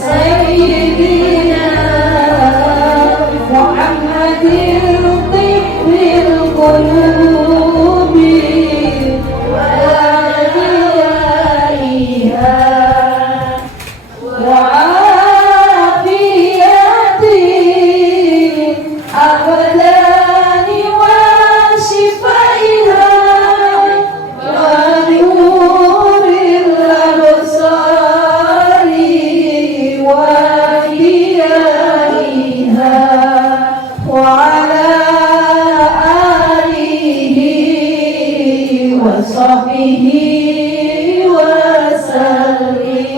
سيدنا محمد طب القلوب وأدوائها وعافية الأبدان وشفائها ونور الأبصار وضيائها وعلى آله وصحبه وسلم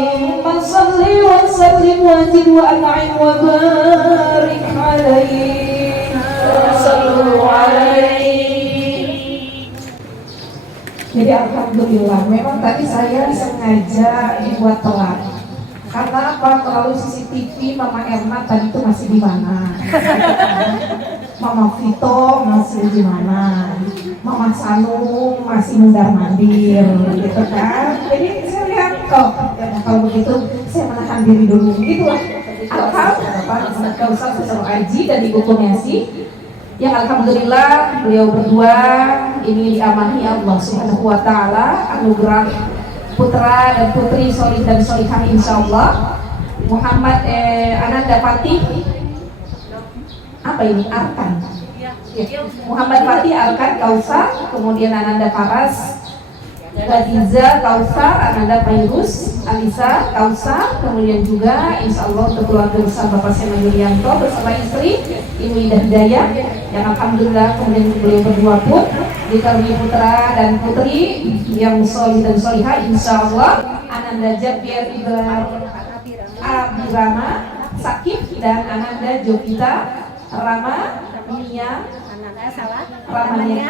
صل وسلم وزد وأنعم وبارك عليه صلوا عليه. Jadi alhamdulillah, memang tadi saya sengaja dibuat telat. Karena apa? Melalui CCTV Mama Erna tadi itu masih di mana? Mama Vito masih di mana? Mama Sanung masih mundar-mandir, gitu kan? Jadi saya lihat kalau begitu saya menahan diri dulu, gitulah. Alhamdulillah, Bapak Ustaz Sesaro Aji dan Ibu Kunesi, yang alhamdulillah beliau berdua ini diamani Allah Subhanahu wa taala anugerah putra dan putri solih dan solihah insyaallah. Muhammad Ananda Fatih apa ini? Arkan ya. Muhammad Fatih Arkan Kausar, kemudian Ananda Faras Khadiza Kausar, Ananda Fairuz Alisa Kausar, kemudian juga insyaallah untuk keluarga besar Bapak Sena Yulianto bersama istri Ibu Ida Hidayah, yang alhamdulillah kemudian beliau berdua pun dikaruniai putra dan putri yang solih dan solihah insyaallah. Ananda Jabir Ibrahim Abirama Sakif dan Ananda Jovita Rama Nia Ramanya.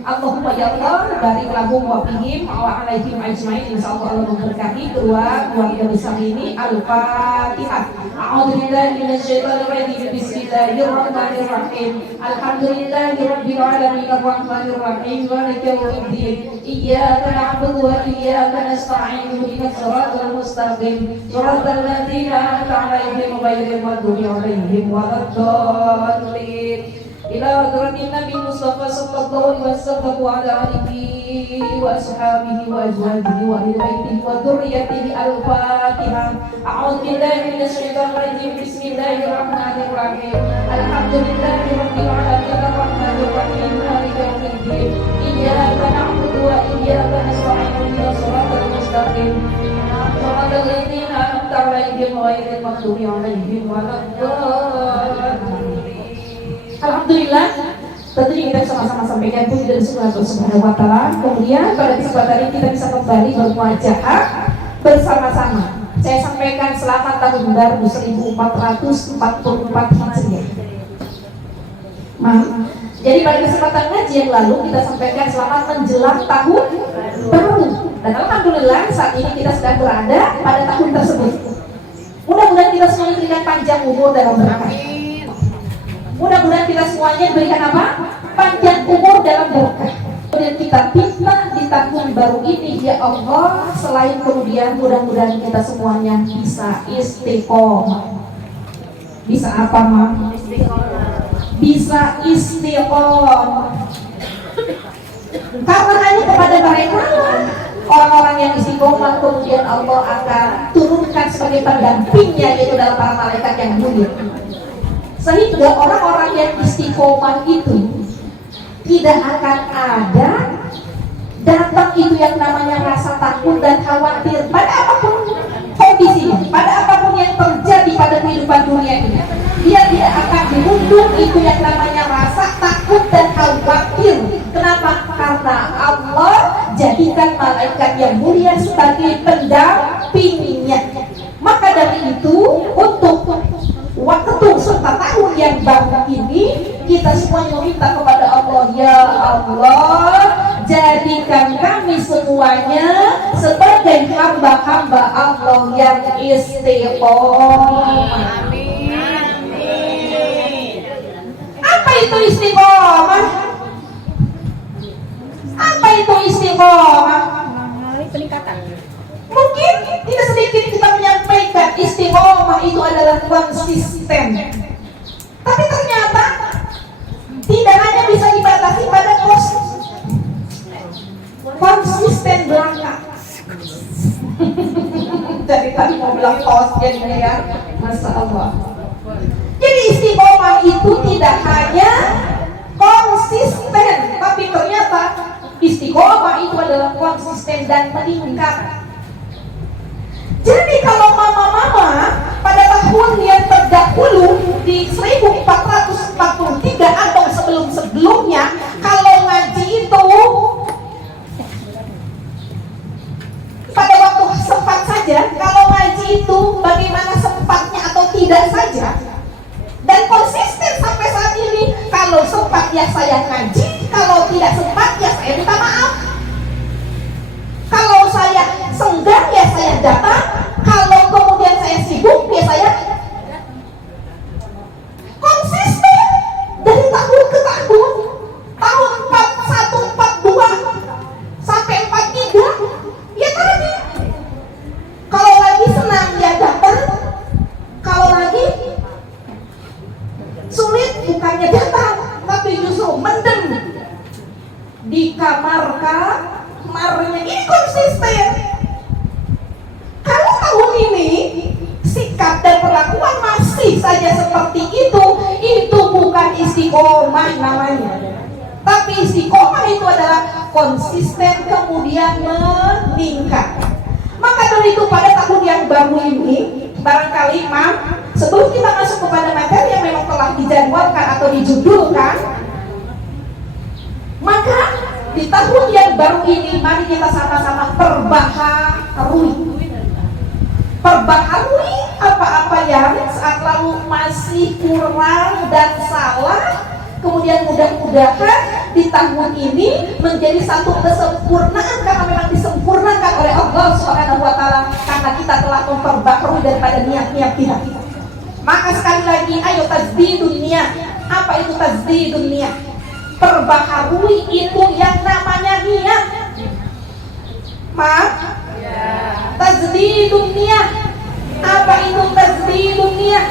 Allahumma ya Allah barik lahum wa fihim wa alaihim ajmain. Insyaallah Allah memberkati kedua keluarga besar ini. Al-Fatihah. A'udzubillahi minasyaitonir rajim. Bismillahirrahmanirrahim. Alhamdulillahirabbil alamin arrahmanir rahim maliki yaumiddin. Iyyaka na'budu wa iyyaka nasta'in. Ihdinas siratal mustaqim. Shiratal ladzina an'amta 'alaihim ghairil maghdubi 'alaihim waladdallin. Ila hadratin Nabi Mustafa sallallahu alaihi wasallam wa ala alihi wa ashabihi wa azwajihi wa ahli baitihi wa dzurriyyatihi. Al-Fatihah. A'udzu billahi minasyaitonir rajim. Bismillahirrahmanirrahim. Alhamdulillahirabbil alamin arrahmanir rahim maliki yaumiddin. Iyyaka na'budu wa iyyaka nasta'in. Ihdinas siratal mustaqim. Shiratal ladzina an'amta 'alaihim ghairil maghdubi 'alaihim waladdallin. Alhamdulillah, tentunya kita sama-sama sampaikan puji dan syukur Allah Subhanahu wa taala. Kemudian pada kesempatan ini kita bisa kembali bermuajaah bersama-sama. Saya sampaikan selamat tahun baru 1444 Hijriah. Jadi pada kesempatan ngaji yang lalu kita sampaikan selamat menjelang tahun baru. Dan alhamdulillah saat ini kita sedang berada pada tahun tersebut. Mudah-mudahan kita semua diberikan panjang umur dalam berkah. Mudah-mudahan kita semuanya diberikan apa? Panjang umur dalam berkah. Kemudian kita minta di tahun baru ini ya Allah, selain kemudian mudah-mudahan kita semuanya bisa istiqomah. Bisa apa, Mam? Bisa istiqomah. Karena hanya kepada mereka orang-orang yang istiqomah kemudian Allah akan turunkan sebagai pendampingnya, yaitu dalam para malaikat yang mulia. Sehingga orang-orang yang istiqomah itu tidak akan ada datang itu yang namanya rasa takut dan khawatir pada apapun kondisinya, pada apapun yang terjadi pada kehidupan dunia ini. Dia tidak akan dirundung itu yang namanya rasa takut dan khawatir. Kenapa? Karena Allah jadikan malaikat yang mulia sebagai pendampingnya. Maka dari itu untuk waktu serta tahun yang baru ini kita semuanya meminta kepada Allah, ya Allah jadikan kami semuanya sebagai hamba-hamba Allah yang istiqomah. Apa itu istiqomah? Apa itu istiqomah? Mengalami peningkatan. Mungkin tidak sedikit konsisten. Tapi ternyata tidak hanya bisa dibatasi pada konsisten belaka. Jadi tadi mau bilang kos jadinya ya, Masya Allah. Jadi istiqomah itu tidak hanya konsisten, tapi ternyata istiqomah itu adalah konsisten dan meningkat. Jadi kalau mama-mama pada tahun yang terdahulu di 1443 atau sebelum-sebelumnya, kalau ngaji itu pada waktu sempat saja, kalau ngaji itu bagaimana sempatnya atau tidak saja, dan konsisten sampai saat ini. Kalau sempat ya saya ngaji, kalau tidak sempat ya saya minta maaf. Kalau saya senggang ya saya datang, kalau kemudian saya sibuk ya saya konsisten dari tahun ke tahun. Tahun 41, 42 sampai 43 ya tadi. Kalau lagi senang ya datang, kalau lagi sulit bukannya datang, tapi justru mendem di kamarnya. Ini konsisten. Kalau tahun ini sikap dan perlakuan masih saja seperti itu bukan istiqomah namanya. Tapi istiqomah itu adalah konsisten kemudian meningkat. Maka dari itu pada tahun yang baru ini, barangkali sebelum kita masuk kepada materi yang memang telah dijadwalkan atau dijudulkan, maka di tahun yang baru ini mari kita sama-sama perbaharui apa-apa yang saat lalu masih kurang dan salah. Kemudian mudah-mudahan di tahun ini menjadi satu kesempurnaan, karena memang disempurnakan oleh Allah Subhanahu wa Ta'ala, karena kita telah memperbaharui daripada niat-niat kita. Maka sekali lagi, ayo tajdidun niat. Apa itu tajdidun niat? Perbaharui itu yang namanya niat. Tajdidun niat. Apa itu tajdidun niat?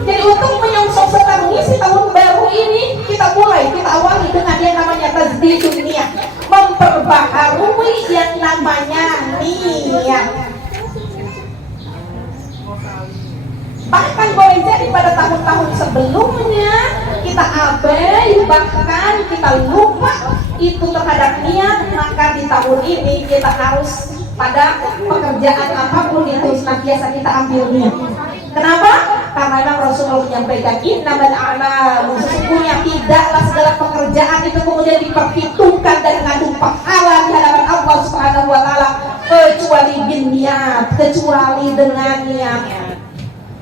Jadi untuk menyongsong serta mengisi tahun baru ini, kita awali dengan yang namanya tajdidun niat, memperbaharui yang namanya niat. Bahkan boleh jadi pada tahun-tahun sebelumnya kita abai, bahkan kita lupa itu terhadap niat. Maka di tahun ini kita harus pada pekerjaan apapun itu senantiasa kita ambil niat. Kenapa? Karena memang Rasulullah menyampaikan innamal a'malu, sesungguhnya tidaklah segala pekerjaan itu kemudian diperhitungkan dan mengandung pahala di hadapan Allah Subhanahu wa Ta'ala kecuali binniat, kecuali dengan niat.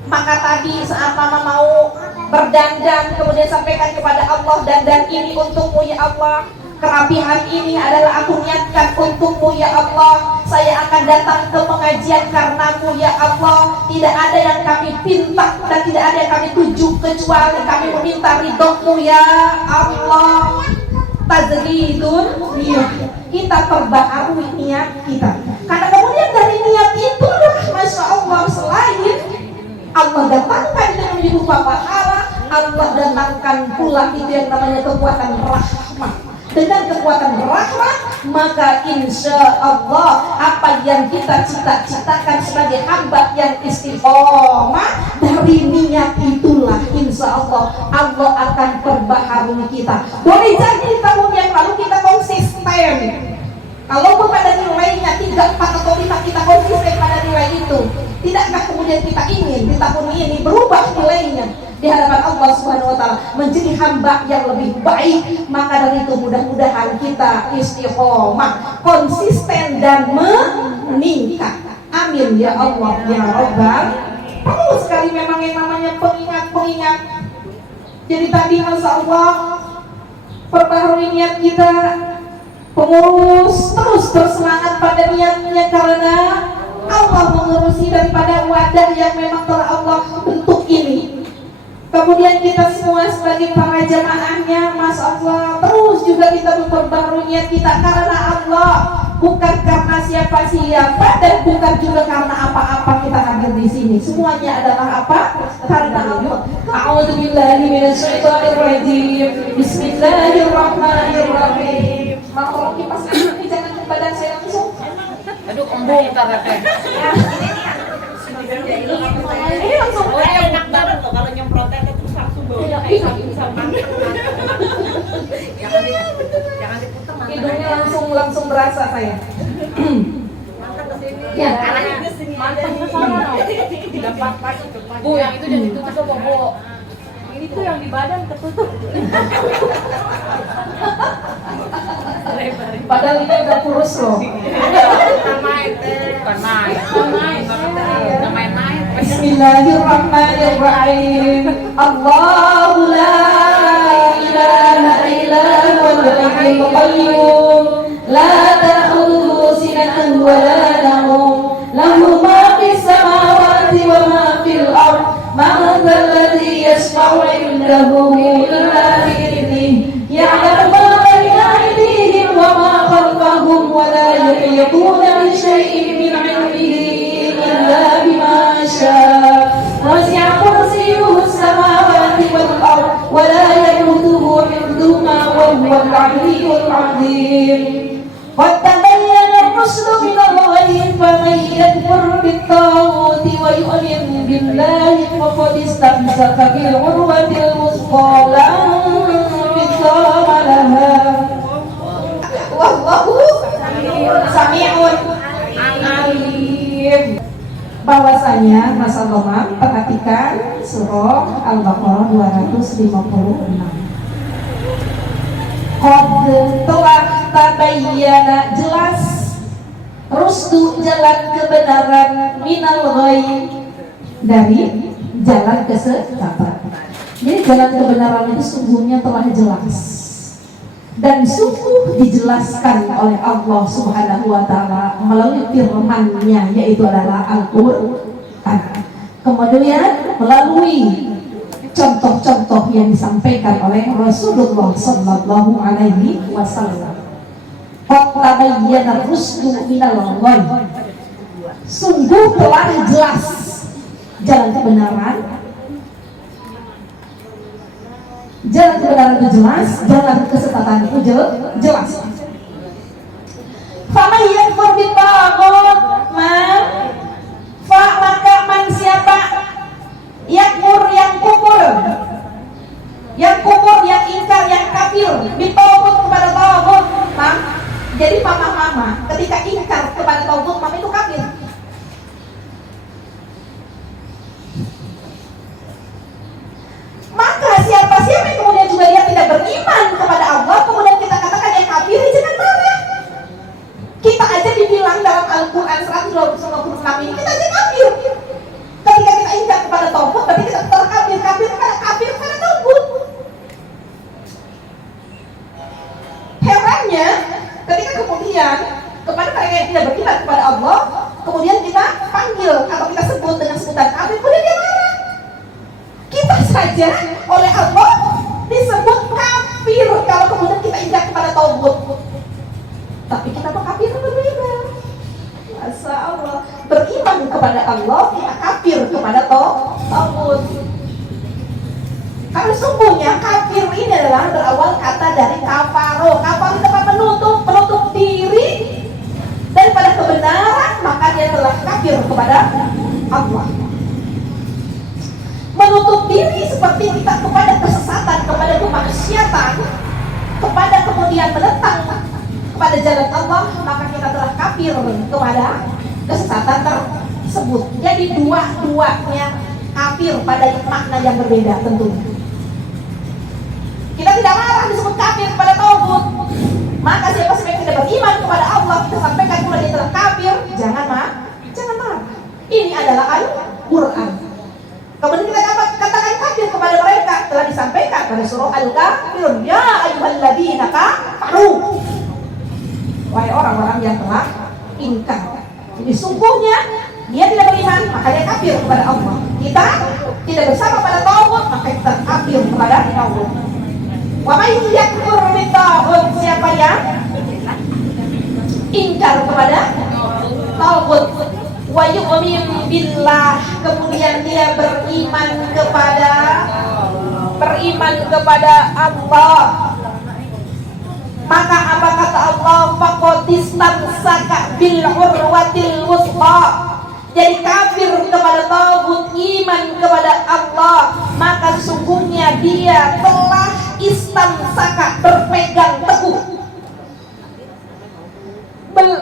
Maka tadi saat mama mau berdandan, kemudian sampaikan kepada Allah, dandan ini untukmu ya Allah, kerapihan ini adalah aku niatkan untukmu ya Allah, saya akan datang ke pengajian karenamu ya Allah. Tidak ada yang kami pinta dan tidak ada yang kami tuju kecuali kami meminta ridhomu ya Allah. Tajdidun niat, kita perbaharui niat kita, karena kemudian dari niat itulah Masya Allah, selain Allah datangkan dengan berupa pahala, Allah datangkan pula itu yang namanya kekuatan rahmat. Dengan kekuatan rahmat, maka insya Allah apa yang kita cita-citakan sebagai hamba yang istiqomah dari niat itulah insya Allah Allah akan perbaharui kita. Boleh jadi tahun yang lalu kita konsisten, kalaupun pada nilainya 3, 4 atau 5 kita konsisten pada nilai itu, tidakkah kemudian kita ingin di tahun ini berubah nilainya di hadapan Allah Subhanahu wa Ta'ala menjadi hamba yang lebih baik? Maka dari itu mudah-mudahan kita istiqomah, konsisten dan meningkat. Amin ya Allah ya Rabbal. Perlu sekali memang yang namanya pengingat. Jadi tadi Masya Allah perbaharui niat kita, pengurus terus bersemangat pada niatnya, karena Allah mengurusi daripada wadah yang memang telah Allah bentuk ini. Kemudian kita semua sebagai para jamaahnya, Masya Allah, terus juga kita memperbarui niat kita, karena Allah bukan karena siapa-siapa dan bukan juga karena apa-apa kita hadir di sini. Semuanya adalah apa? Karena Allah. A'udzubillahi minasyaitonir rajim. Bismillahirrahmanirrahim. Mau tolong kipas ini jangan ke badan saya langsung. Aduh, embung ntar teh. Ini langsung Enak banget loh kalau nyemprotnya terus langsung baunya kayak samping-samping. Jangan diputer mantan. hidungnya langsung berasa saya. Ya, Mantan ke sana dong. Bu, yang itu jangan ditutup sama Bu. Ini tuh yang di badan ketutup. padahal ini udah kurus loh. Bukan main. Bismillahirrahmanirrahim. Allahu la ilaha illa huwal hayyul qayyum. La ta'khudhuhu sinatun wa la nawm. Lahu ma fis samawati wa ma fil ardh. Man dhal ladzi yashfa'u 'indahu illa bi'idhnihi. Ya'lamu ma bayna aydihim wa ma khalfahum wa la yuhituna bi shay'in min 'ilmihi illa bima sha'a. Wasi'a kursiyyuhu as-samawati wal ardh wa la yahuduhu hifdhuhuma wa huwal 'aliyyul 'azim. Qad tabayyana ar-rushdu min al-ghayy faman yakfur bit-taghuti wa yu'min billahi faqad istamsaka bil-'urwatil wuthqa la infisama laha. Wallahu sami'un alim. Bahwasanya Mas Allah perhatikan surah Al-Baqarah 256. Qad telah tabayyana jelas rusdu jalan kebenaran minal ghayy dari jalan kesesatan. Jadi jalan kebenaran itu sungguhnya telah jelas dan sungguh dijelaskan oleh Allah Subhanahu wa taala melalui firman-Nya yaitu adalah Al-Qur'an. Kemudian melalui contoh-contoh yang disampaikan oleh Rasulullah sallallahu alaihi wasallam. Qad tabayyana rusdu minal ghayy. Sungguh telah jelas jalan kebenaran. Jalan kebenaran itu jelas, jalan kesesatan itu jelas. Faman yakfur bit-taghut, maka man siapa yakfur yang kufur, yang ingkar, yang kafir, bit-taghut kepada taghut. Jadi mama ketika ingkar kepada taghut, mama itu kafir. Maka siapa yang kemudian juga dia tidak beriman kepada Allah, kemudian kita katakan dia kafir, jangan marah. Kita aja dibilang dalam Al-Quran 126 ini, kita aja kafir. Ketika kita ingkar kepada taghut, berarti kita terkafir, kafir kepada taghut. Herannya, ketika kemudian kepada mereka yang tidak beriman kepada Allah, kemudian kita panggil atau kita sebut dengan sebutan kafir, kemudian dia marah. Kita saja oleh Allah disebut kafir kalau kemudian kita ingkar kepada taghut. Tapi kita tuh kafir berbeda. Masya Allah, beriman kepada Allah, kita kafir kepada taghut. Karena sungguhnya kafir ini adalah berawal kata dari kafaro. Kafaro itu tempat menutup diri daripada kebenaran, maka dia telah kafir kepada Allah. Menutup diri seperti kita kepada kesesatan, kepada kemaksiatan, kepada kemudian menentang kepada jalan Allah, maka kita telah kafir kepada kesesatan tersebut. Jadi dua-duanya kafir pada makna yang berbeda tentunya. Kita tidak marah disebut kafir kepada taghut. Maka siapa yang tidak beriman kepada Allah, kita sampaikan pula dia telah kafir, jangan marah. Ini adalah Al-Quran. Kemudian kita katakan kafir kepada mereka telah disampaikan pada surah Al-Kafirun. Ya ayyuhalladzina kafaru. Wahai orang-orang yang telah ingkar. Jadi sungguhnya dia tidak beriman, maka dia kafir kepada Allah. Kita tidak bersama pada taghut, maka kita kafir kepada taghut. Wa may yakfur bit-taghut, siapa yang ingkar kepada tagut, wa yu'min billah, kemudian dia beriman kepada Allah. Maka apa kata Allah? Faqadistamsaka bil urwatil wuthqa. Jadi kafir kepada tagut, iman kepada Allah, maka sesungguhnya dia telah istamsaka, berpegang teguh,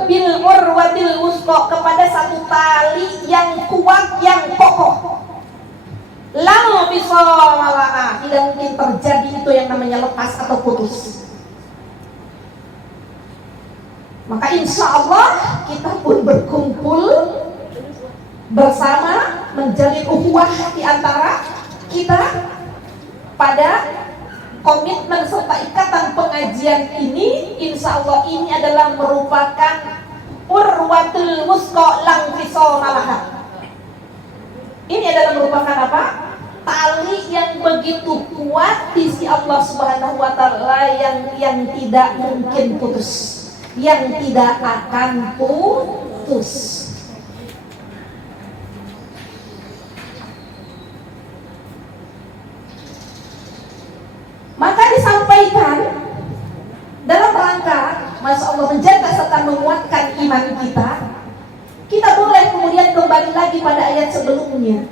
bil urwatil wuthqa, kepada satu tali yang kuat, yang kokoh. La bisawala, tidak mungkin terjadi itu yang namanya lepas atau putus. Maka insya Allah kita pun berkumpul bersama, menjalin ukhuwah di antara kita pada komitmen serta ikatan pengajian ini. Insya Allah ini adalah merupakan urwatul wuthqa lang fisawalaha. Ini adalah merupakan apa? Tali yang begitu kuat di sisi Allah Subhanahu wa taala, yang tidak mungkin putus, yang tidak akan putus. Maka disampaikan dalam rangka Masya Allah menjaga serta menguatkan iman kita. Kita boleh kemudian kembali lagi pada ayat sebelumnya.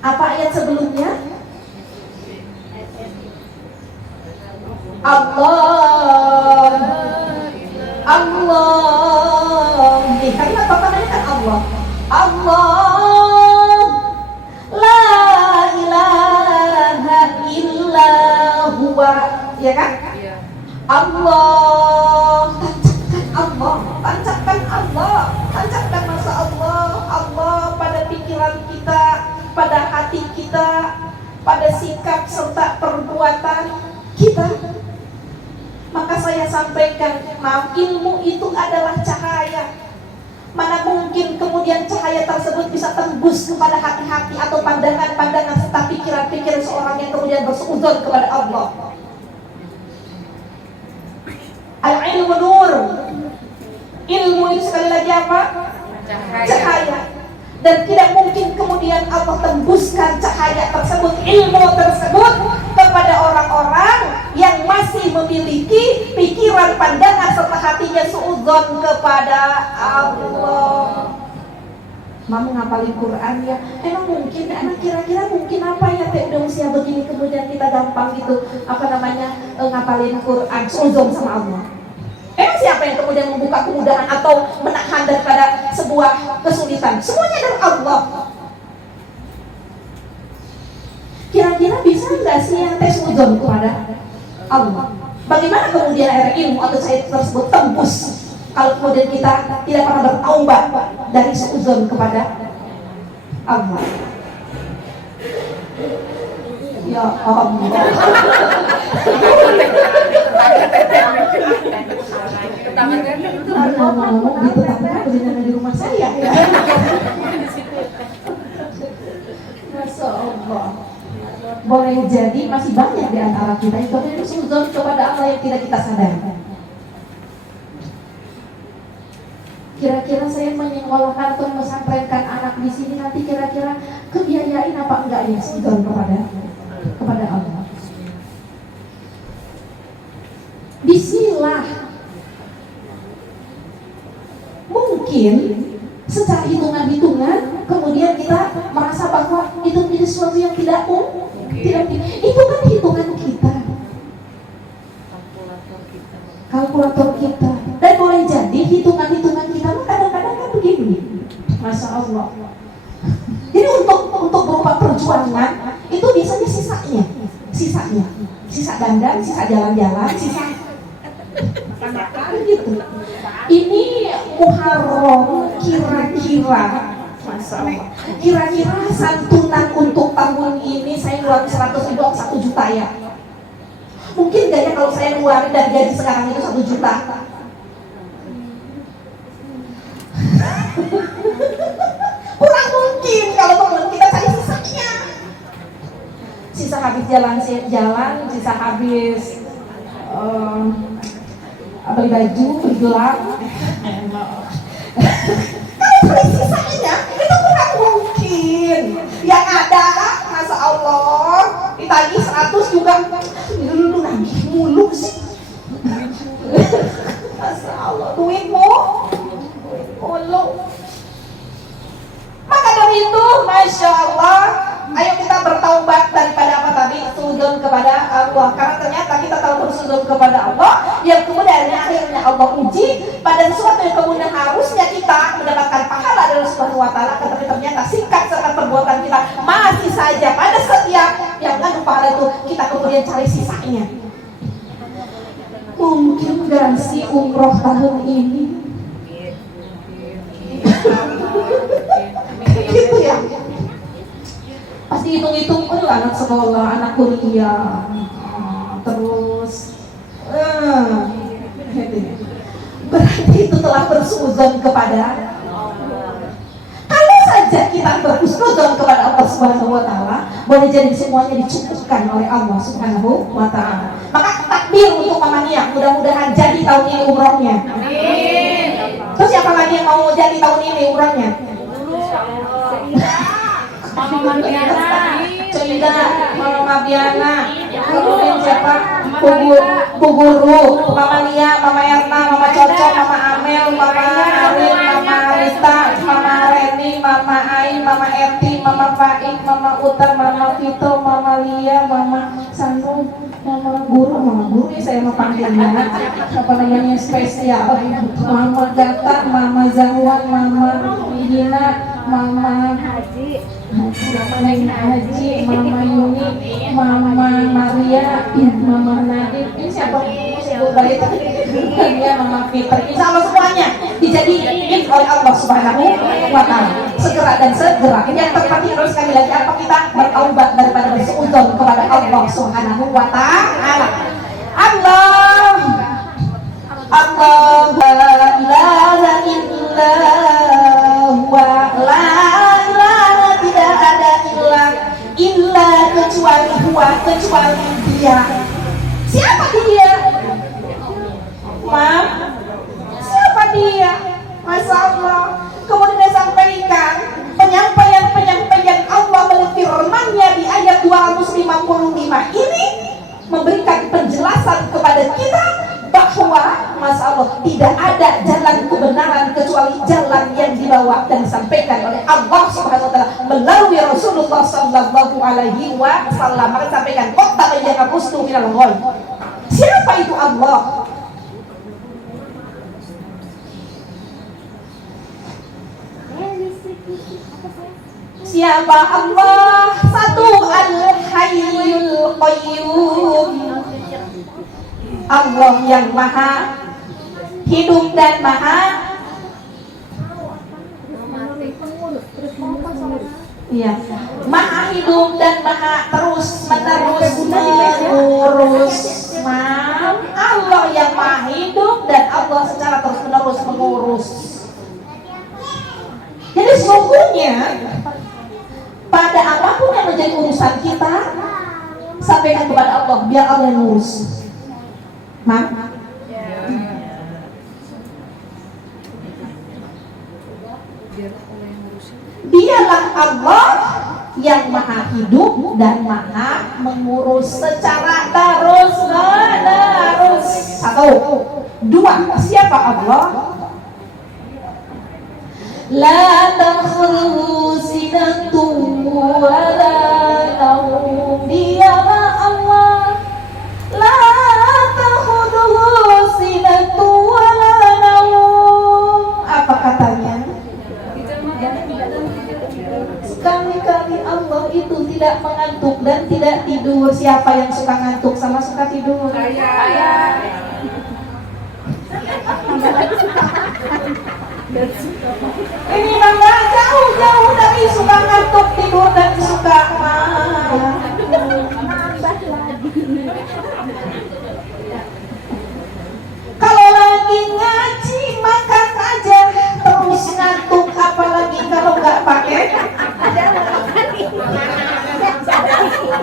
Apa ayat sebelumnya? Allah, Allah. Karena pertamanya kan Allah. Allah, la ilaha illa huwa, ya kan? Allah, tancapkan Allah, tancapkan masa Allah, Allah pada pikiran kita, pada hati kita, pada sikap serta perbuatan kita. Maka saya sampaikan, ilmu itu adalah cahaya. Mana mungkin kemudian cahaya tersebut bisa tembus kepada hati-hati atau pandangan-pandangan serta pikiran-pikiran seorang yang kemudian bersuudzon kepada Allah. Al-ilmu nur. Ilmu itu sekali lagi apa? Cahaya. Dan tidak mungkin kemudian Allah tembuskan cahaya tersebut, ilmu tersebut, kepada orang-orang yang masih memiliki pikiran, pandangan serta hatinya suudzon kepada Allah. Mau ngapalin Quran ya, emang mungkin, emang kira-kira mungkin apa ya teh udah usia begini kemudian kita gampang gitu ngapalin Quran, suudzon sama Allah. Emang siapa yang kemudian membuka kemudahan atau menahan daripada sebuah kesulitan? Semuanya dari Allah. Kira-kira bisa nggak sih yang tes suudzon kepada Allah? Bagaimana kemudian air ilmu atau cahaya tersebut tembus kalau kemudian kita tidak pernah bertaubat dari suudzon kepada Allah? Ya Allah. Ngomong-ngomong gitu tapi belinya di rumah saya ya. Masya Allah. Boleh jadi masih banyak di antara kita yang suudzon kepada Allah yang tidak kita sadari. Kira-kira saya menyekolahkan atau mesampaikan anak di sini nanti kira-kira kebiayain apa enggak ya suudzon kepada Allah. Bismillah. Mungkin secara hitungan-hitungan kemudian kita merasa bahwa itu sesuatu yang tidak mungkin. Itu kan hitungan kita, kalkulator kita. Dan boleh jadi hitungan-hitungan kita kadang-kadang kan begini, Masya Allah. Jadi untuk berupa perjuangan itu biasanya sisa dandan, sisa jalan-jalan, sisa makan gitu. Ini Muharram kira-kira, Masya Allah, kira-kira santunan untuk tahun ini saya ngeluarin 100.000 atau 1 juta ya. Mungkin gak ya kalau saya ngeluarin dari gaji sekarang itu 1 juta? Kurang mungkin kalau teman kita cari sisanya. Sisa habis jalan, sisa habis beli baju, beli gelang. Kalau beli sisanya itu bukan mungkin. Yang ada, Masya Allah, ditagih 100 juga. Lu nagih mulu sih. Masya Allah, duitmu mulu. Maka dari itu, Masya Allah, ayo kita bertaubat daripada apa tadi? Sujud kepada Allah. Karena ternyata kita tahu bersujud kepada Allah, yang kemudian akhirnya Allah uji pada sesuatu yang kemudian harusnya kita mendapatkan pahala dari Allah Subhanahu wa Ta'ala, tetapi ternyata sikap serta perbuatan kita masih saja pada setiap yang mengandung pahala itu kita kemudian cari sisanya. Mungkin gak sih umroh tahun ini? Gitu ya. Pasti hitung-hitung, anak sekolah, anak kuliah, terus berarti itu telah bersuzon kepada. Kalau saja kita bersuzon kepada Allah Subhanahu wa Ta'ala, boleh jadi semuanya dicukupkan oleh Allah Subhanahu wa Ta'ala. Maka takbir untuk Mama Nia, mudah-mudahan jadi tahun ini umrohnya. Amin. Terus siapa lagi yang mau jadi tahun ini umrohnya? Mama Mardiana, Coida, Mama Mardiana, kemudian siapa? Bu Guru, Mama Lia, Mama Erna, Mama Coco, Mama Amel, Mama Arin, Mama Rita, Mama Reni, Mama Ai, Mama Eti, Mama Faik, Mama Uta, Mama Vito, Mama Lia, Mama Sanu, Mama Guru ya saya mau panggilnya apa namanya spesial, Mama Gata, Mama Zahwan, Mama Hina, Mama Haji, Mama Yuni, Mama Maria, Mama Nadim. Ini siapa? Ya, Mama Fitri. Insya Allah semuanya dijadiin oleh Allah Subhanahu wa Ta'ala. Segera dan segera. Ini yang terpenting harus sekali lagi apa kita bertaubat daripada berseuzon kepada Allah Subhanahu wa Ta'ala. Allah la ilaha illallah wa la ilaha tidak ada illa kecuali huwa, kecuali dia. Siapa dia? Mam, siapa dia? Masya Allah. Kemudian disampaikan penyampaian Allah melalui firman-Nya di ayat 255 ini memberikan penjelasan kepada kita bahwa Masya Allah tidak ada jalan kebenaran kecuali jalan yang dibawa dan disampaikan oleh Allah Subhanahu wa Ta'ala melalui Rasulullah Sallallahu Alaihi Wasallam. Maka sampaikan kok tak menjaga rustu minal ghoi. Siapa itu Allah? Siapa Allah? Satu, Al-Hayyul Qayyum, Allah yang maha hidup dan maha maha hidup dan maha terus menerus mengurus. Allah yang maha hidup dan Allah secara terus menerus mengurus. Jadi sesungguhnya pada apapun yang menjadi urusan kita, sampaikan kepada Allah, biar Allah yang ngurus. Dialah Allah yang maha hidup dan maha mengurus secara terus menerus. Satu, dua, siapa Allah? La takhudhuhu sinatun wa la nawm. Dialah Allah. La takhudhuhu sinatun wa la nawm. Apa katanya? Sekali-kali Allah itu tidak mengantuk dan tidak tidur. Siapa yang suka ngantuk sama suka tidur? Saya. Ini mangga jauh-jauh dari suka ngantuk, tidur dan suka kalau lagi ngaji makan aja terus ngantuk, apalagi kalau nggak pakai.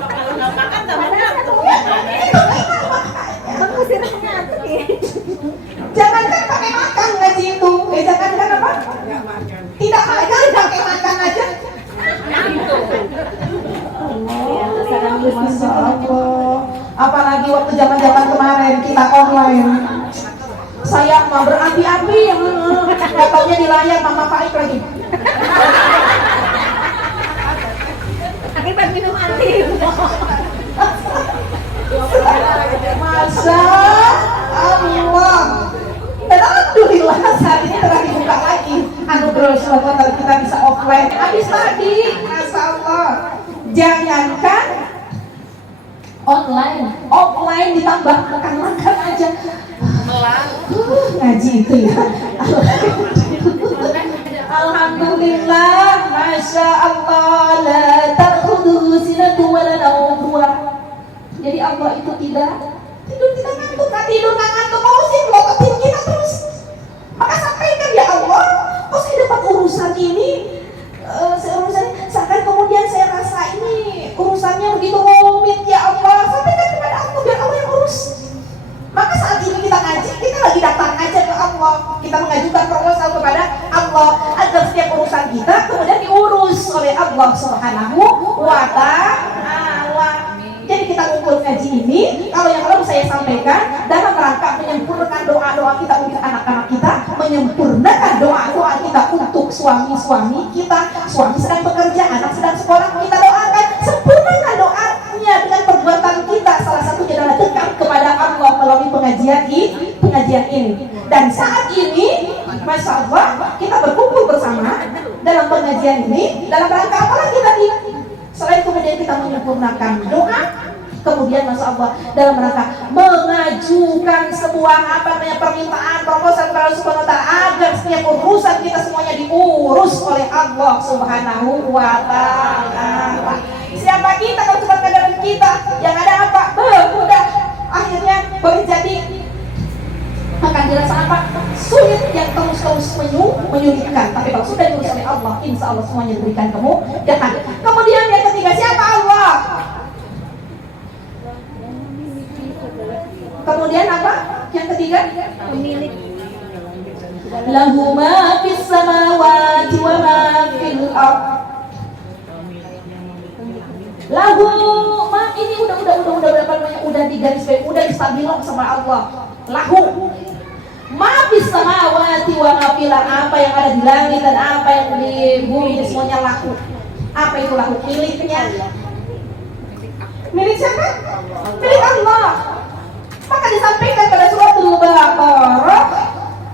Kalau makan tak ngantuk. Masya Allah. Apalagi waktu zaman-zaman kemarin kita online. Saya mah berapi-api, nggak taunya di layar Mama Faik lagi. Akibat minum anti. Masya Allah. Dan alhamdulillah saat ini telah dibuka lagi anugerah Rasulullah kita bisa offline. Habis tadi, Masya Allah. Jangankan online, offline ditambah makan-makan aja. Ngaji itu ya. Alhamdulillah, Masya Allah, la ta'khudhuhu sinatun wa la nawm. Jadi Allah itu tidak tidur, tidak ngantuk, nggak tidur, nggak ngantuk, mau sih melototin kita terus. Maka sampaikan, ya Allah, kok saya dapat urusan ini, seakan kemudian saya rasa ini urusannya begitu rumit, ya Allah, sampaikan kepada Allah biar Allah yang urus. Maka saat ini kita ngaji, kita lagi datang aja ke Allah, kita mengajukan proposal kepada Allah agar setiap urusan kita kemudian diurus oleh Allah Subhanahu wa Ta'ala. Jadi kita ngumpul ngaji ini, kalau yang lalu saya sampaikan dalam rangka menyempurnakan doa-doa kita untuk anak-anak kita, menyempurnakan doa-doa kita untuk suami-suami kita. Suami sedang bekerja, anak sedang sekolah, kita doakan, sempurnakan doanya dengan perbuatan kita. Salah satunya adalah dekat kepada Allah melalui pengajian ini. Dan saat ini, Masya Allah, kita berkumpul bersama dalam pengajian ini, dalam rangka apa lagi tadi? Selain kemudian kita menyempurnakan doa, kemudian Masya Allah dalam rangka mengajukan sebuah permintaan proposal kepada Allah Subhanahu wa Ta'ala agar setiap urusan kita semuanya diurus oleh Allah Subhanahu wa Ta'ala. Siapa kita kalau cuma kadang kita yang ada apa? Mudah akhirnya boleh jadi akan dirasa apa? Sulit yang terus menyulitkan. Tapi kalau sudah diurus oleh Allah, insya Allah semuanya diberikan kemudahan. Kemudian yang ketiga, siapa Allah? Kemudian apa? Yang ketiga, pemilik. Lahu ma fis samawati wa ma fil ardh. Lahu ma, ini udah berapa namanya? Udah digarisbawahi, udah distabilok sama Allah. Lahu ma fis samawati wa ma fil ardh, apa yang ada di langit dan apa yang di bumi, itu semuanya lahu. Apa itu lahu? Miliknya. Milik siapa? Milik Allah. Maka disampaikan pada suratul Baqarah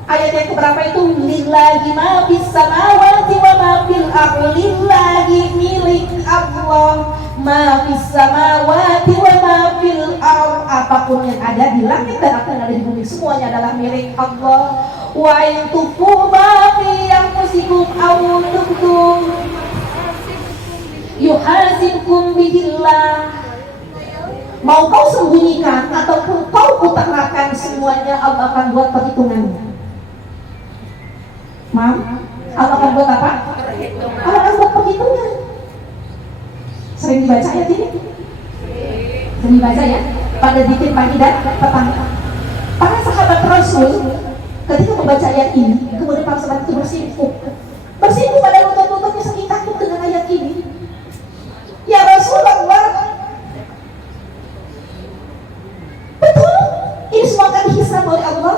ayat yang keberapa itu, lillahi ma fis samawati wa ma fil ardh, lillahi milik Allah ma fis samawati wa ma fil ardh, apapun yang ada di langit dan apa yang ada di bumi semuanya adalah milik Allah. Wa in tufu ma fi anfusikum aw tukhfuhu yuhasibkum bihillah. Mau kau sembunyikan ataupun kau utarakan, semuanya Allah akan buat perhitungannya. Allah akan buat apa? Allah akan buat perhitungan. Sering dibaca ayat ini? Sering dibaca ya? Pada zikir pagi dan petang. Para sahabat Rasul ketika membaca ayat ini, kemudian para sahabat itu bersimpuh pada lutut-lututnya saking takut dengan ayat ini. Ya Rasulullah, betul, ini semua akan dihisab oleh Allah.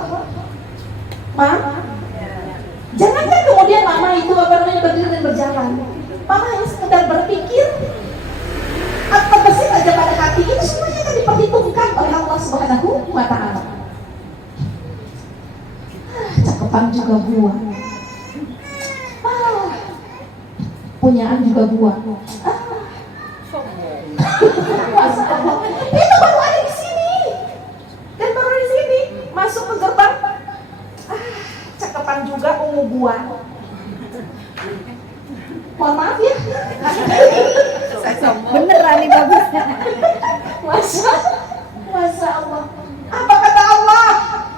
Jangankan kemudian mama itu berdiri dan berjalan. Mama hanya sekedar berpikir atau bersih saja pada hati, itu semuanya akan diperhitungkan oleh Allah Subhanahu wa Ta'ala. Cakepan juga buah. Punyaan juga buah. Itu baru ada di sini. Dan baru di sini masuk ke gerbang, cakepan juga ungu buah. Mohon maaf ya. Beneran nih bagus. Masya Allah. Apa kata Allah?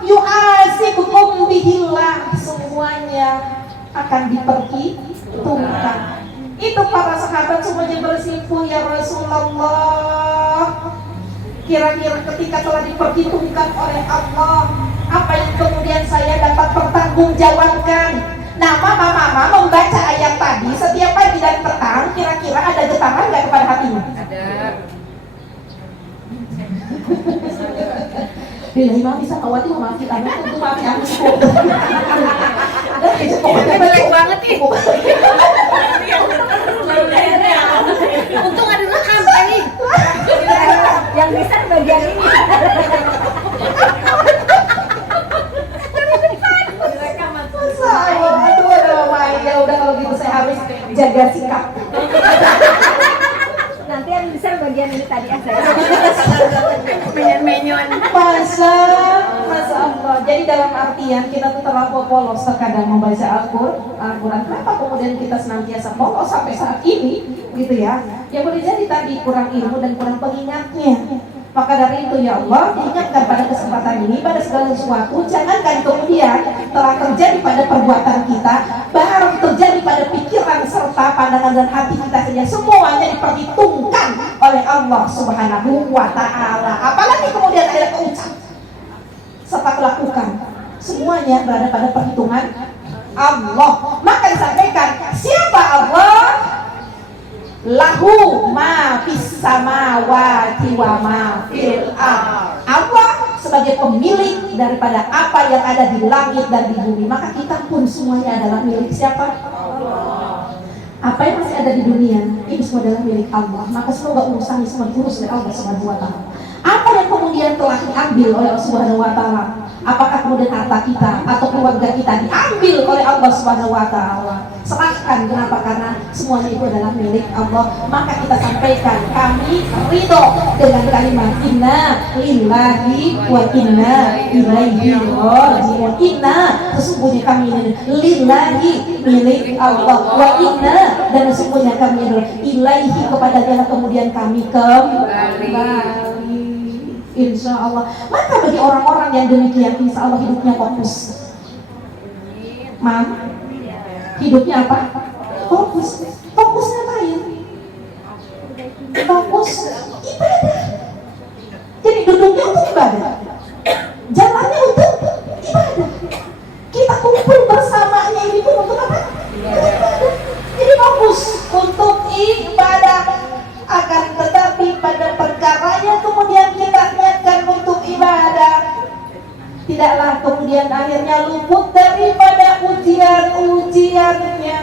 Yuhasibukum bihillah, semuanya akan diperhitungkan. Itu para sahabat semuanya bersimpuh, ya Rasulullah, kira-kira ketika telah diperhitungkan oleh Allah, apa yang kemudian saya dapat pertanggungjawabkan? Nah, mama membaca ayat tadi setiap pagi dan petang, kira-kira ada getaran nggak kepada hatinya? Ada. Bilahi mah bisa awati mau maafin anak untuk maafin aku. Ini jelek banget nih. Untung ada rekam nih. Yang bisa bagian ini. Masa Allah, aduh ya udah kalau gitu saya harus jaga sikap. Nanti yang bisa bagian ini tadi saya. Menyon-menyon. Masa Allah. Jadi dalam artian kita tuh terlalu polos terkadang membaca Al-Quran. Kenapa kemudian kita senantiasa polos sampai saat ini, gitu ya? Ya boleh jadi tadi kurang ilmu dan kurang pengingatnya. Maka dari itu ya Allah, diingatkan pada kesempatan ini, pada segala sesuatu, jangankan kemudian telah terjadi pada perbuatan kita, baru terjadi pada pikiran serta pandangan dan hati kita saja, semuanya diperhitungkan oleh Allah Subhanahu wa Ta'ala. Apalagi kemudian ada keucap serta melakukan, semuanya berada pada perhitungan Allah. Maka disampaikan, siapa Allah? Lahu ma fis samawati wa ma fil ardh. Allah sebagai pemilik daripada apa yang ada di langit dan di bumi. Maka kita pun semuanya adalah milik siapa? Allah. Apa yang masih ada di dunia ini semua adalah milik Allah. Maka semoga urusan ini semua diurus oleh Allah Subhanahu wa Ta'ala. Apa yang kemudian telah diambil oleh Allah Subhanahu wa Ta'ala, apakah kemudian harta kita atau keluarga kita diambil oleh Allah Subhanahu wa Ta'ala, serahkan. Kenapa? Karena semuanya itu adalah milik Allah. Maka kita sampaikan, kami ridho dengan kalimat inna lillahi wa inna ilaihi raji'un. Inna, sesungguhnya kami ini lillahi, milik Allah, wa inna, dan sesungguhnya kami adalah ilaihi, kepada Dia kemudian kami kembali. Insya Allah. Maka bagi orang-orang yang demikian, insya Allah hidupnya fokus. Hidupnya apa? Fokus. Fokusnya ngapain? Fokus ibadah. Jadi duduknya untuk ibadah, jalannya untuk ibadah. Kita kumpul bersamanya ini pun untuk apa? Ibadah. Jadi fokus untuk ibadah. Akan tetapi pada perkara yang kemudian kita niatkan untuk ibadah, tidaklah kemudian akhirnya luput daripada ujian-ujiannya.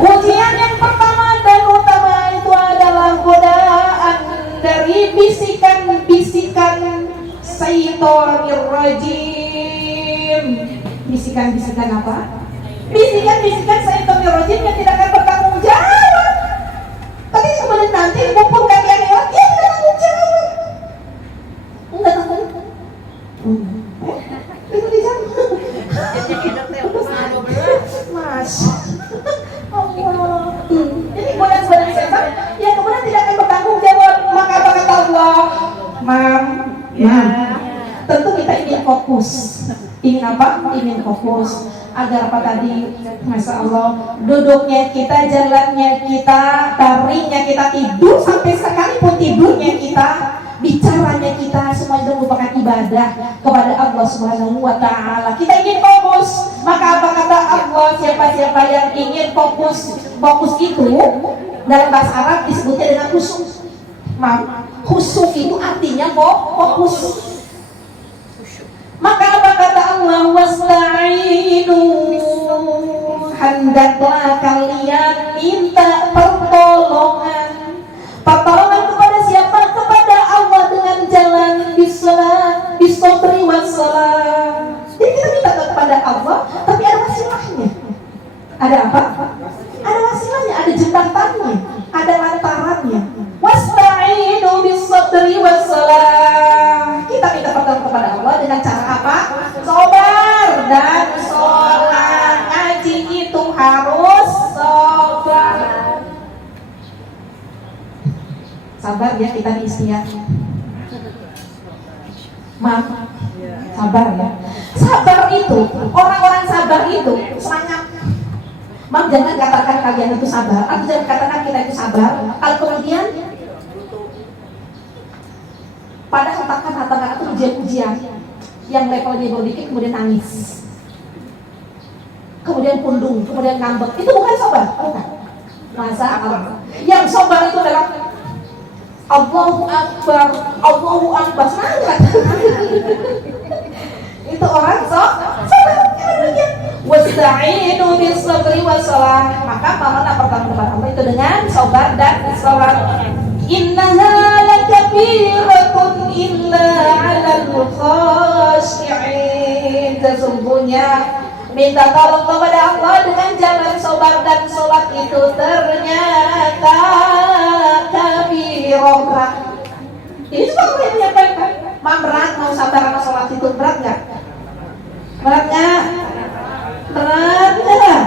Ujian yang pertama dan utama itu adalah godaan dari bisikan-bisikan syaitonir rajim. Bisikan-bisikan apa? Bisikan-bisikan syaitonir rajim yang tidak akan bertanggung jawab. Tapi kemudian nanti mumpung kalian lewat, ya tidak tanggung jawab. Enggak tanggung jawab. Itu di sana. Masya Allah. Jadi godaan setan yang kemudian tidak akan bertanggung jawab. Maka apa kata Allah? Tentu kita ingin fokus. Ingin apa? Ingin fokus. Agar apa tadi? Masya Allah, duduknya kita, jalannya kita, taringnya kita, tidur sampai sekalipun tidurnya kita, bicaranya kita, semua itu merupakan ibadah kepada Allah Subhanahu wa Ta'ala. Kita ingin fokus, maka apa kata Allah? Siapa-siapa yang ingin fokus, fokus itu dalam bahasa Arab disebutnya dengan khusyuk. Khusyuk itu artinya fokus. Maka apa kata Allah? Wasta'inu, hendaklah kalian minta pertolongan. Pertolongan kepada siapa? Kepada Allah dengan jalan bisalah, bisabri wassalah. Jadi kita minta kepada Allah, tapi ada wasilahnya. Ada apa? Ada wasilahnya, ada jembatannya, ada lantarannya. Wasta'inu bisabri wassalah. Kita minta pertolongan kepada Allah dengan cara apa? Sabar dan sholat. Ngaji itu harus sabar. Sabar ya, kita di istilah. Sabar ya. Sabar itu, orang-orang sabar itu semangat. Jangan katakan kalian itu sabar, atau jangan katakan kita itu sabar. Kalau kemudian pada hatakan atau ujian-ujian yang levelnya baru dikit kemudian nangis, kemudian pundung, kemudian ngambek, itu bukan sabar, bukan. Masa Allah. Yang sabar itu adalah Allahu Akbar, Allahu Akbar, semangat. Itu orang sabar. Wasta'inu bis sabri was salah. Maka mohonlah pertolongan kepada Allah itu dengan sabar dan salat. Innaha lakabiratun illa 'alal khashi'in. Sesungguhnya minta tolong kepada Allah dengan jalan sabar dan salat itu ternyata kabirah. Ini semua apa yang menyampaikan. Berat mau sabar sama salat itu berat nggak? Berat nggak? Berat nggak?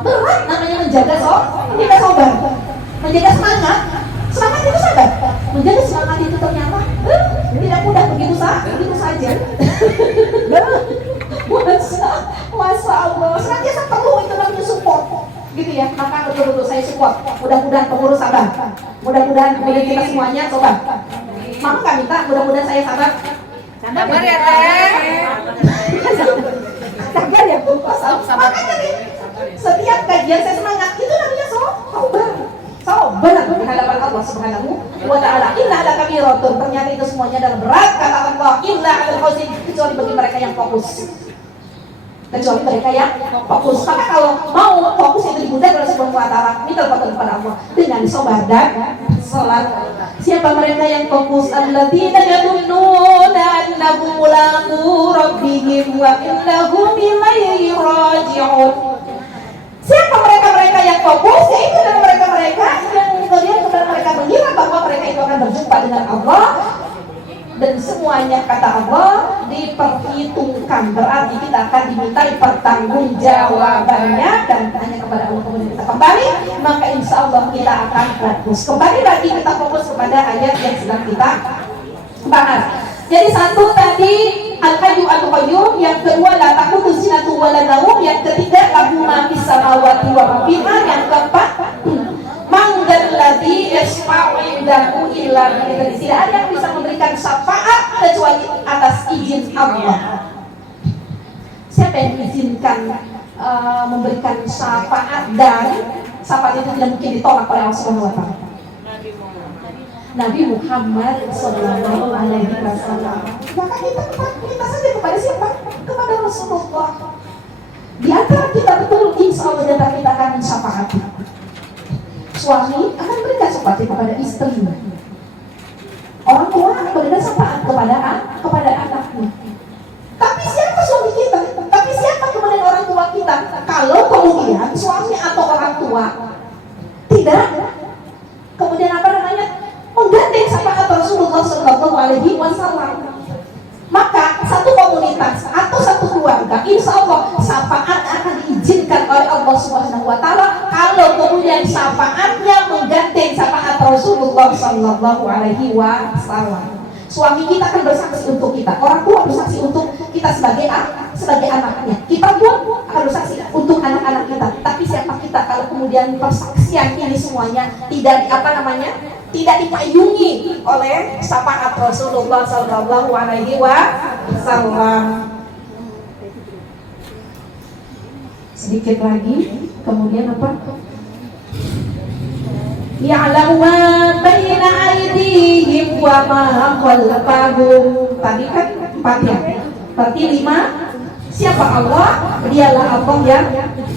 Berat namanya menjaga sabar, menjaga semangat. Semangat itu sabar. Menjaga semangat itu ternyata tidak mudah begitu saja. Masa Allah, senantiasa perlu itu namanya support, gitu ya. Maka betul-betul saya support. Mudah-mudahan pengurus sabar. Mudah-mudahan kemudian kita semuanya sabar. Maka kami minta mudah-mudahan saya sabar. Sabar ya Teh. Sabar ya Bu. Makanya nih, setiap kajian saya semangat itu namanya sabar. Sabar di hadapan Allah Subhanahu wa taala. Inna ala kabiratun. Ternyata itu semuanya adalah berat kata Allah. Inna ala khazin, kecuali bagi mereka yang fokus. Kecuali mereka yang fokus. Maka kalau mau fokus itu dibuat oleh Subhanahu wa taala, minta kepada Allah dengan sabar dan salat. Siapa mereka yang fokus? Alladzina yadunnuna annahum mulaqu rabbihim wa innahum ilaihi raji'un. Siapa mereka yang fokus? Yaitu adalah mereka yang kemudian mereka mengira bahwa mereka itu akan berjumpa dengan Allah. Dan semuanya kata Allah diperhitungkan, berarti kita akan dimintai pertanggungjawabannya dan hanya kepada Allah kemudian kita kembali, maka insya Allah kita akan fokus. Kembali lagi kita fokus kepada ayat yang sedang kita bahas. Jadi satu tadi Al-Hayyu Al-Qayyum, yang kedua la ta'khudhuhu sinatun wa la nawm, yang ketiga lahu ma fis samawati wa ma fil ardh, yang keempat manggalladzi yashfa'u indahu illa bi'idznihi. Tidak ada yang bisa memberikan syafaat kecuali atas izin Allah. Siapa yang diizinkan memberikan syafaat, dan syafaat itu tidak mungkin ditolak oleh Allah Subhanahu wa taala? Nabi Muhammad sallallahu alaihi wasallam. Maka kita minta saja kepada siapa? Kepada Rasulullah. Di antara kita betul insya Allah kita akan mensyafaati. Suami akan berikan syafaat kepada istrinya. Orang tua akan berikan syafaat kepada anaknya. Tapi siapa suami kita? Tapi siapa kemudian orang tua kita? Kalau kemudian suami atau orang tua tidak kemudian menggandeng syafaat Rasulullah Sallallahu Alaihi Wasallam, maka satu komunitas atau satu keluarga, insya Allah syafaat akan diizinkan oleh Allah Subhanahu Wa Taala kalau kemudian syafaatnya menggandeng syafaat Rasulullah Sallallahu Alaihi Wasallam. Suami kita akan bersaksi untuk kita, orang tua bersaksi untuk kita sebagai anaknya, kita pun akan bersaksi untuk anak-anak kita. Tapi siapa kita kalau kemudian persaksian ini semuanya tidak tidak dipayungi oleh syafaat Rasulullah Sallallahu Alaihi Wasallam. Sedikit lagi, kemudian apa? Ya'lamu ma baina aydihim wa ma khalfahum. Tadi kan 4 ya. Berarti 5. Siapa Allah? Dialah Allah yang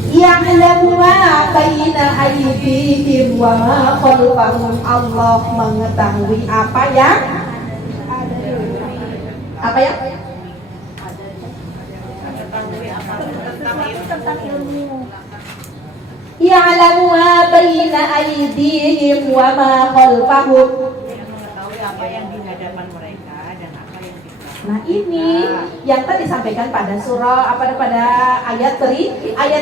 ya'lamu ma baina aydihim wa ma khalfahum. Allah mengetahui apa yang tentang ilmu. Ya'lamu ma baina aydihim wa ma khalfahum. Yang mengetahui apa yang di hadapan mereka dan apa yang di belakang. Nah ini yang tadi disampaikan pada surah pada ayat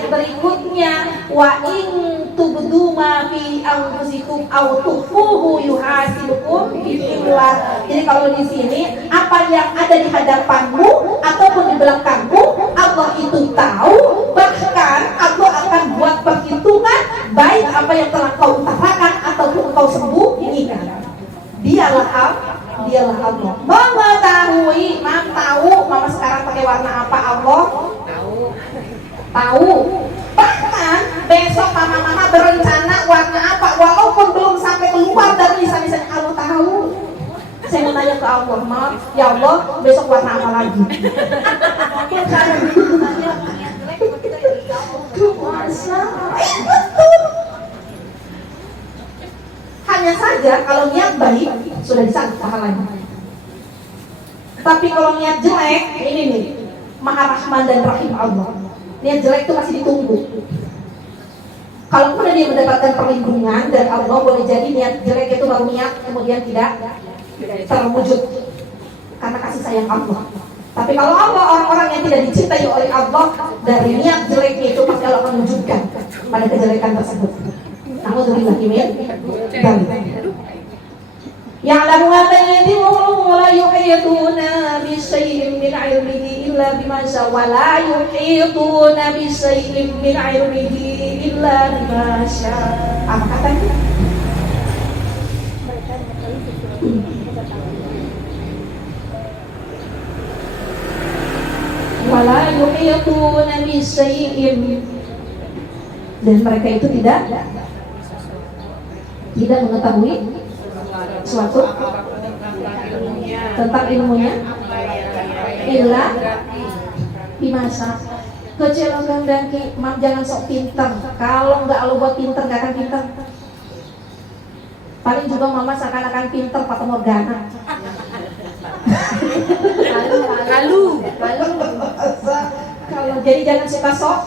berikutnya, wa in tubdu ma fi anfusikum aw tukhfuhu yuhasibukum billah. Jadi kalau di sini apa yang ada di hadapanmu ataupun di belakangmu Allah itu tahu, bahkan Allah akan buat perhitungan baik apa yang telah kau utarakan ataupun kau sembunyikan. Dialah Allah mengetahui. Mama sekarang pakai warna apa? Allah tahu. Bahkan besok mama berencana warna apa, walaupun belum sampai keluar dari Ya Allah, besok warna apa lagi? Hanya saja kalau niat baik sudah disangkut pahalanya. Tapi kalau niat jelek, ini nih, Maha Rahman dan Rahim Allah. Niat jelek itu masih ditunggu. Kalau udah dia mendapatkan perlindungan dari Allah, boleh jadi niat jelek itu baru niat kemudian tidak terwujud karena kasih sayang Allah. Tapi kalau Allah, orang-orang yang tidak dicintai oleh Allah, dari niat jeleknya itu pasti Allah akan menunjukkan pada kejelekan tersebut. Alhamdulillah imin. Ya'lamu ma baydihi wa la yuhituna bi syai'in min 'ilmihi illa bima syaa wa la yuhituna bi syai'in min 'ilmihi illa bima syaa. Apa katanya? Wala yuhituna bi syai'in, dan mereka itu tidak mengetahui suatu tentang ilmunya illa bimasa. Kecelakaan dan jangan sok pintar. Kalau nggak lo buat pintar, nggak akan pintar. Paling juga mama seakan-akan pintar Fata Morgana. Kalau jadi jangan suka sok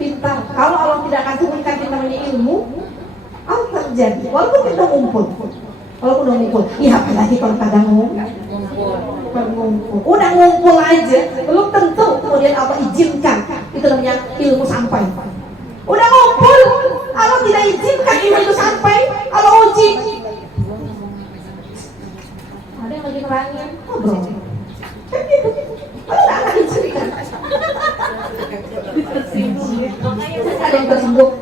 pintar. Kalau Allah tidak akan turunkan kita namanya ilmu, apa terjadi? Walaupun kita ngumpul, iya apalagi kalau kadang ngumpul. Udah ngumpul aja, belum tentu kemudian Allah izinkan itu namanya ilmu sampai. Udah ngumpul, Allah tidak izinkan ilmu itu sampai, Allah uji. Ada yang lagi nerangin, ngobrol. Kan gitu, ada anak izinkan. Ada yang tersinggung.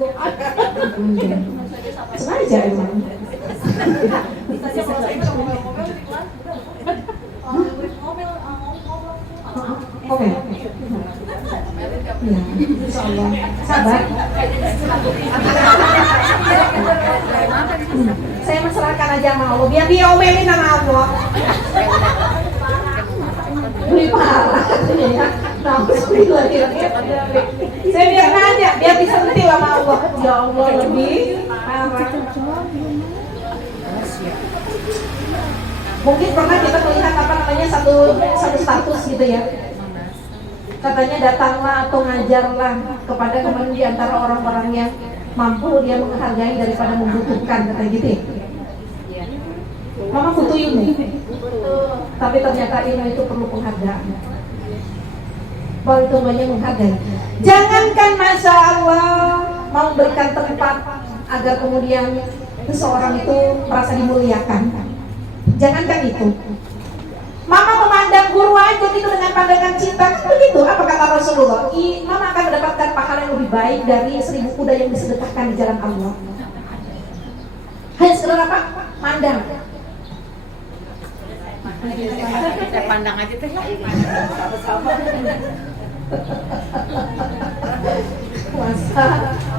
Sengaja emang. Oke. Ya, insyaallah. Sabar. Saya menserahkan aja sama Allah, biar diomelin sama Allah. Lebih parah ya. Saya biar nanya, biar disentil sama Allah. Ya Allah, lebih parah. Mungkin pernah kita melihat satu status gitu ya. Katanya datanglah atau ngajarlah kepada teman di antara orang-orang yang mampu dia menghargai daripada membutuhkan, kata gitu ya. Mama butuh ilmu, tapi ternyata ilmu itu perlu penghargaan. Baru itu banyak menghargai. Jangankan Masya Allah mau berikan tempat agar kemudian seseorang itu merasa dimuliakan. Jangankan itu, Mama memandang guru aja itu dengan pandangan cinta, begitu. Apa kata Rasulullah? Mama akan mendapatkan pahala yang lebih baik dari 1000 kuda yang disedekahkan di jalan Allah. Hanya sekedar apa? Mandang. Kita pandang aja teh.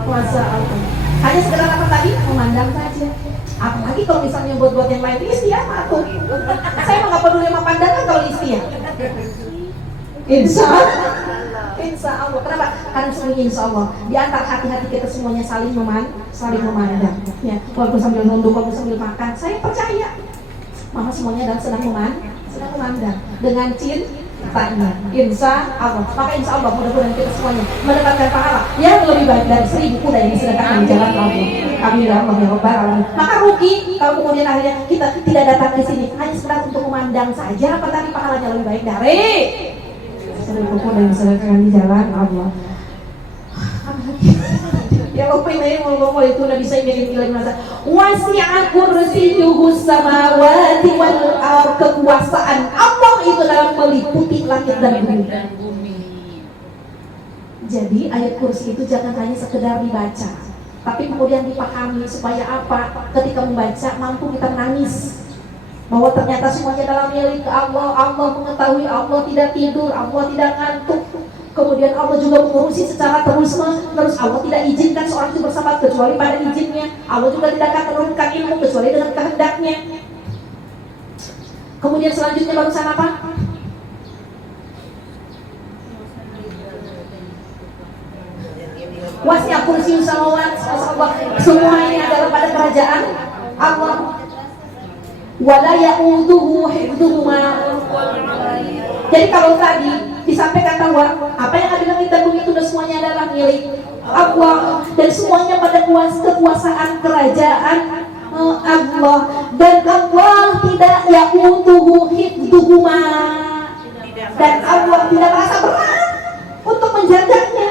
Puasa apa? Hanya sekedar apa tadi? Memandang saja. Apalagi kalau misalnya buat yang lain, istiamat tuh. Saya mah nggak peduli sama pandangan kalau istiamat. Insya Allah. Kenapa? Karena semuanya insya Allah. Di antara hati-hati kita semuanya saling memandang. Ya, walaupun sambil nunduk, walaupun sambil makan, saya percaya. Mama semuanya sedang memandang dengan cintanya. Insya Allah. Maka insya Allah mudah-mudahan kita semuanya mendapatkan pahala yang lebih baik dari 1000 kuda yang disedekahkan di jalan Allah. Amin ya Allah ya Rabbal alamin. Maka rugi kalau kemudian akhirnya kita tidak datang di sini hanya sekedar untuk memandang saja, apa tadi pahalanya lebih baik dari 1000 kuda yang disedekahkan di jalan Allah. Ya Allah, ini ngomong itu Nabi saya mirin ilmu masa wasi'a kursiyyuhu samawati wal ardh. Kekuasaan Allah itu dalam meliputi langit dan bumi. Jadi ayat kursi itu jangan hanya sekedar dibaca, tapi kemudian dipahami supaya apa? Ketika membaca mampu kita menangis bahwa ternyata semuanya dalam milik Allah. Allah mengetahui, Allah tidak tidur, Allah tidak ngantuk. Kemudian Allah juga mengurusi secara terus-menerus. Allah tidak izinkan seorang itu bersahabat kecuali pada izinnya. Allah juga tidak akan menurunkan ilmu kecuali dengan kehendaknya. Kemudian selanjutnya barusan apa? Wasi'a kursiyyus samawati semua ini adalah pada kerajaan Allah. Wala ya'uduhu hifdzuhuma. Jadi kalau tadi disampaikan bahwa apa yang ada di langit dan bumi itu semuanya adalah milik Allah dan semuanya pada kekuasaan kerajaan Allah, dan Allah tidak ya'uduhu hifdzuhuma, dan Allah tidak merasa berat untuk menjaganya.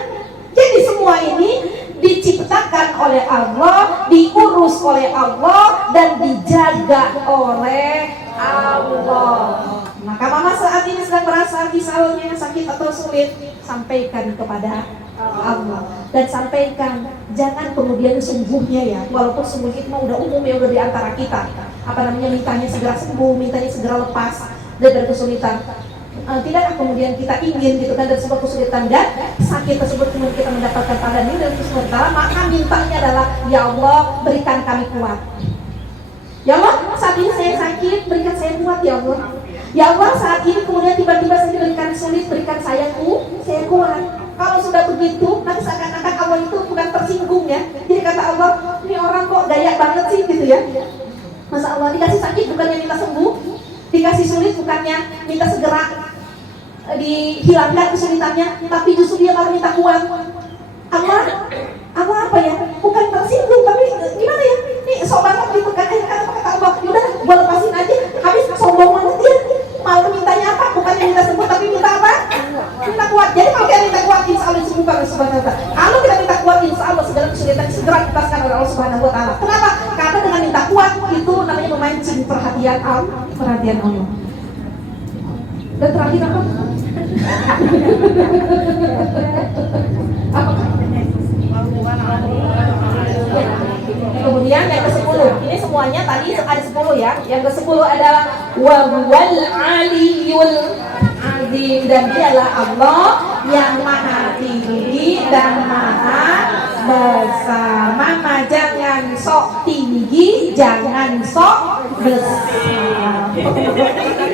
Jadi semua ini diciptakan oleh Allah, diurus oleh Allah, dan dijaga oleh Allah. Maka mama saat ini sedang merasa misalnya sakit atau sulit, sampaikan kepada Allah dan sampaikan, jangan kemudian sembuhnya ya, walaupun sembuh itu mah udah umum ya, udah di antara kita. Apa namanya, mintanya segera sembuh, mintanya segera lepas dari kesulitan. Tidaklah kemudian kita ingin gitu kan dari sebuah kesulitan dan sakit tersebut kemudian kita mendapatkan pada diri dan sementara, maka mintanya adalah, ya Allah berikan kami kuat. Ya Allah saat ini saya sakit, berikan saya kuat ya Allah. Ya Allah saat ini kemudian tiba-tiba saya diberikan sulit, berikan saya kuat. Kalau sudah begitu, nanti seakan-akan Allah itu bukan tersinggung ya. Jadi kata Allah, ini orang kok gaya banget sih gitu ya. Masa Allah dikasih sakit bukannya minta sembuh, dikasih sulit bukannya minta segera dihilangkan kesulitannya, tapi justru dia malah minta kuat. Allah apa ya? Bukan tersinggung, tapi gimana ya? Ini sok banget gitu kan? Kata Allah, yaudah gua lepasin aja. Habis sombong banget dia. Malah mintanya apa? Bukannya minta sembuh, tapi minta apa? Minta kuat. Jadi kalau kita minta kuat, insya Allah disembuhkan oleh Subhanahu wa Ta'ala. Kalau kita minta kuat, insya Allah segala kesulitan segera dilepaskan oleh Allah Subhanahu wa Ta'ala. Kenapa? Karena dengan minta kuat itu namanya memancing perhatian Allah. Dan terakhir apa? Kemudian yang ke-10, ini semuanya tadi ada 10 ya. Yang ke-10 adalah wa huwal aliyyul azim, dan dialah Allah yang maha tinggi dan maha besar. Mama jangan sok tinggi, jangan sok besar.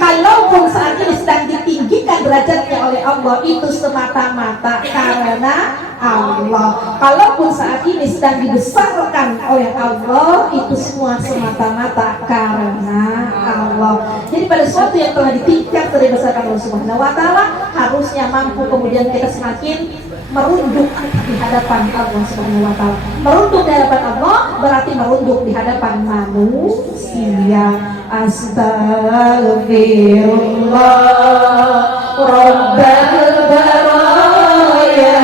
Kalaupun saat ini sedang ditinggikan derajatnya oleh Allah, itu semata-mata karena Allah. Kalaupun saat ini sedang dibesarkan oleh Allah, itu semua semata-mata karena Allah. Jadi pada sesuatu yang telah ditingkat dari besarkan Allah Subhanahu wa Ta'ala, harusnya mampu kemudian kita semakin merunduk di hadapan Allah Subhanahu wa Ta'ala. Merunduk di hadapan Allah berarti merunduk di hadapan manusia. Astaghfirullah Rabbal baraya,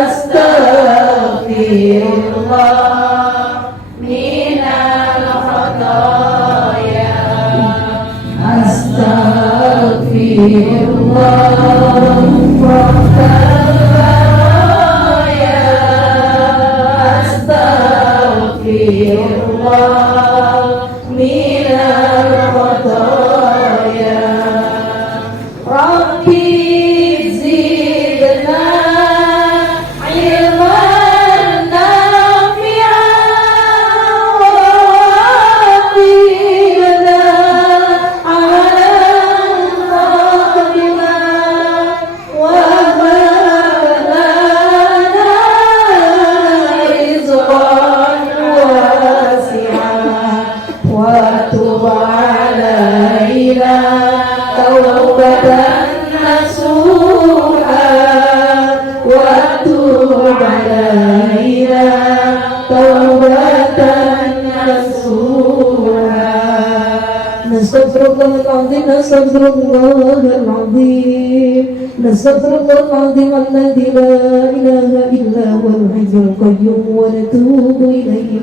astaghfirullah minal khataaya, astaghfirullah Rabbal baraya, astaghfirullah minal khataaya. Rabbi zidna ilman nafi'an wa zidna amalan qadiman wa lana rizqan wasi'an wa tub alaina tawbatan nasuha, wa tub alaina tawbatan nasuha. Nastaghfirullahaladzim, nastaghfirullahaladzim, nastaghfirullahaladzim alladzi la ilaha illa huwal hayyul qayyum, wa natubu ilaihi